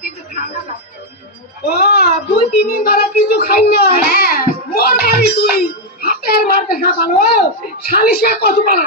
কি ও দুই তিন ধরে কিছু খাই না মোর বাড়ি তুই হাতের মার দেখা পালো সালিশে কত পালা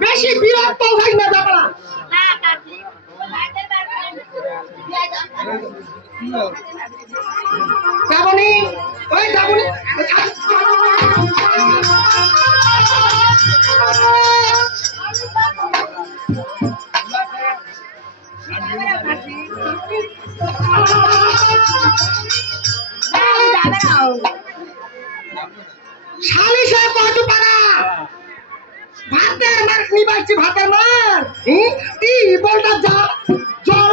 বেশি বিরক্ত হই না বাবা। যাবনি? ওই যাবনি। ভাতের মার নিবাইছি ভাতের মার? কি বলটা যা জল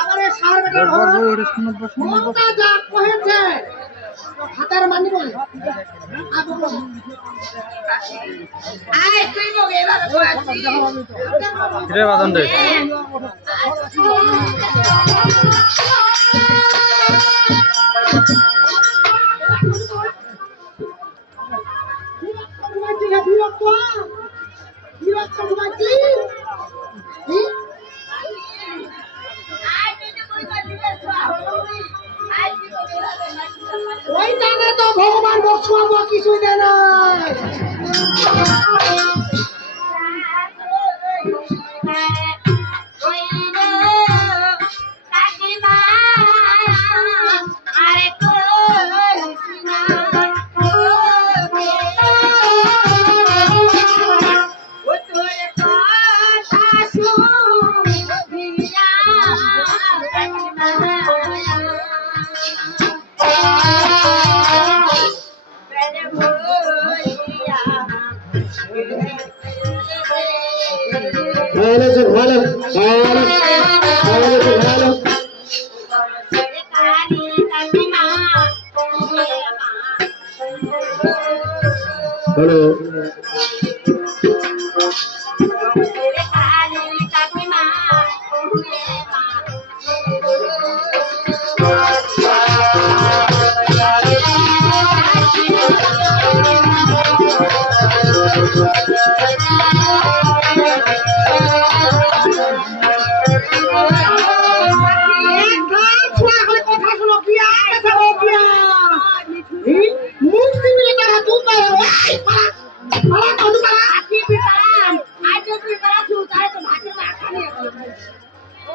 আমারে সার বেটার মনটা যা কহেছে হাতের মানি বলে কিরে বাদন রে বক্সুয়াবো কিছুই দেয় নাই। ভালো ভালো হ্যালো